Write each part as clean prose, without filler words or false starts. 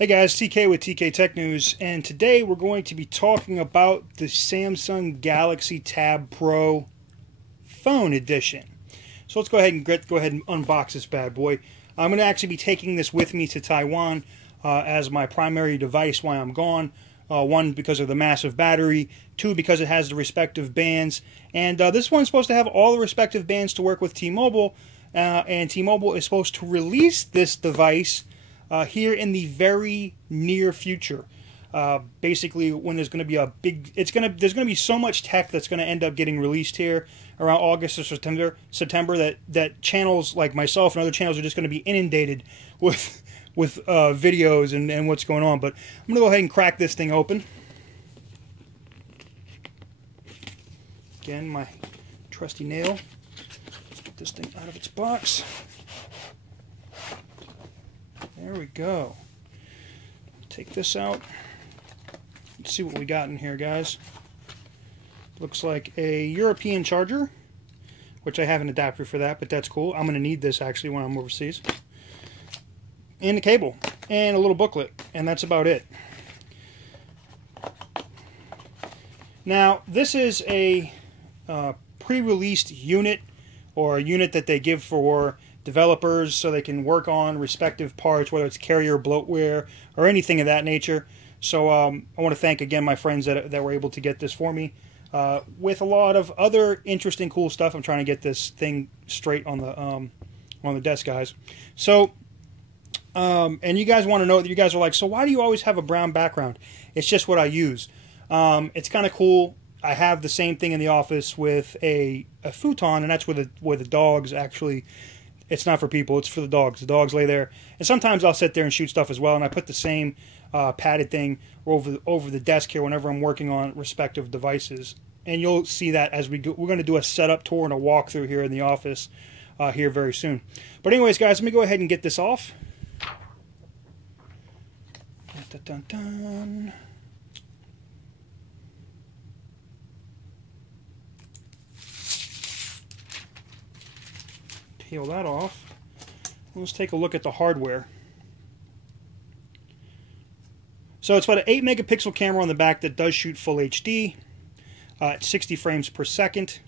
Hey guys, TK with TK Tech News, and today we're going to be talking about the Samsung Galaxy Tab Pro Phone Edition. So let's go ahead and unbox this bad boy. I'm going to actually be taking this with me to Taiwan as my primary device while I'm gone. One, because of the massive battery. Two, because it has the respective bands. And this one's supposed to have all the respective bands to work with T-Mobile. And T-Mobile is supposed to release this device here in the very near future. Basically, when there's going to be a big, there's going to be so much tech that's going to end up getting released here around August or September that channels like myself and other channels are just going to be inundated with videos and what's going on. But I'm going to go ahead and crack this thing open. Again, my trusty nail. Let's get this thing out of its box. There we go. Take this out. Let's see what we got in here, guys. Looks like a European charger, which I have an adapter for that, but that's cool. I'm going to need this actually when I'm overseas. And a cable and a little booklet, and that's about it. Now, this is a pre-released unit, or a unit that they give for developers so they can work on respective parts, whether it's carrier, bloatware, or anything of that nature. So I want to thank again my friends that were able to get this for me. With a lot of other interesting, cool stuff. I'm trying to get this thing straight on the desk, guys. So, and you guys want to know that you guys are like, so why do you always have a brown background? It's just what I use. It's kind of cool. I have the same thing in the office with a futon, and that's where the dogs actually. It's not for people, it's for the dogs. The dogs lay there. And sometimes I'll sit there and shoot stuff as well, and I put the same padded thing over the desk here whenever I'm working on respective devices. And you'll see that as we go. We're going to do a setup tour and a walkthrough here in the office here very soon. But anyways, guys, let me go ahead and get this off. Dun, dun, dun. Peel that off. Let's take a look at the hardware. So it's about an 8 megapixel camera on the back that does shoot full HD at 60 frames per second.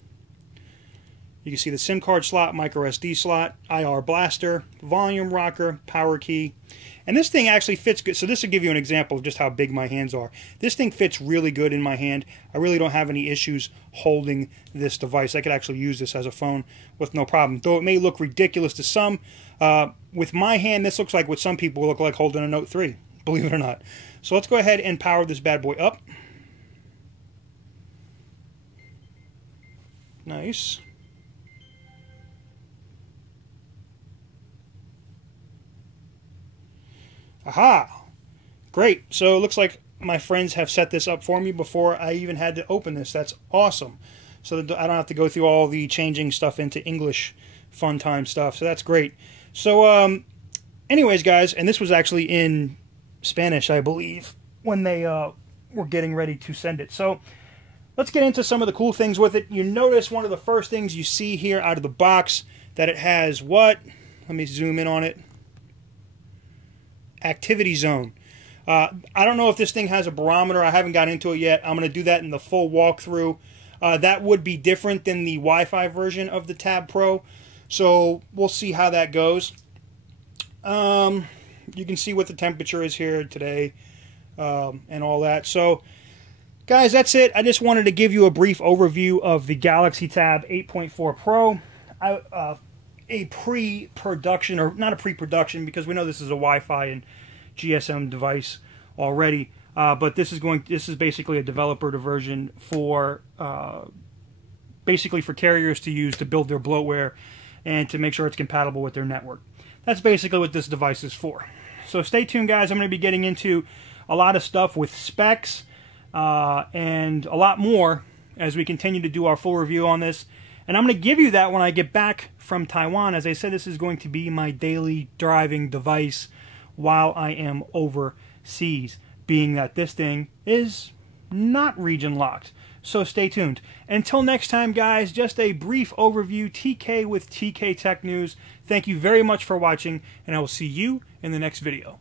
You can see the SIM card slot, micro SD slot, IR blaster, volume rocker, power key. And this thing actually fits good. So this will give you an example of just how big my hands are. This thing fits really good in my hand. I really don't have any issues holding this device. I could actually use this as a phone with no problem. Though it may look ridiculous to some, with my hand, this looks like what some people look like holding a Note 3, believe it or not. So let's go ahead and power this bad boy up. Nice. Aha! Great. So it looks like my friends have set this up for me before I even had to open this. That's awesome. So that I don't have to go through all the changing stuff into English fun time stuff. So that's great. So anyways, guys, and this was actually in Spanish, I believe, when they were getting ready to send it. So let's get into some of the cool things with it. You notice one of the first things you see here out of the box that it has what? Let me zoom in on it. Activity zone. I don't know if this thing has a barometer. I haven't got into it yet. I'm going to do that in the full walkthrough. That would be different than the Wi-Fi version of the Tab Pro. So we'll see how that goes. You can see what the temperature is here today and all that. So guys, that's it. I just wanted to give you a brief overview of the Galaxy Tab 8.4 Pro. A pre-production, or not a pre-production, because we know this is a Wi-Fi and GSM device already. But this is basically a developer version for basically for carriers to use to build their bloatware and to make sure it's compatible with their network. That's basically what this device is for. So stay tuned, guys. I'm going to be getting into a lot of stuff with specs and a lot more as we continue to do our full review on this. And I'm going to give you that when I get back from Taiwan. As I said, this is going to be my daily driving device while I am overseas, being that this thing is not region locked. So stay tuned. Until next time, guys, just a brief overview. TK with TK Tech News. Thank you very much for watching, and I will see you in the next video.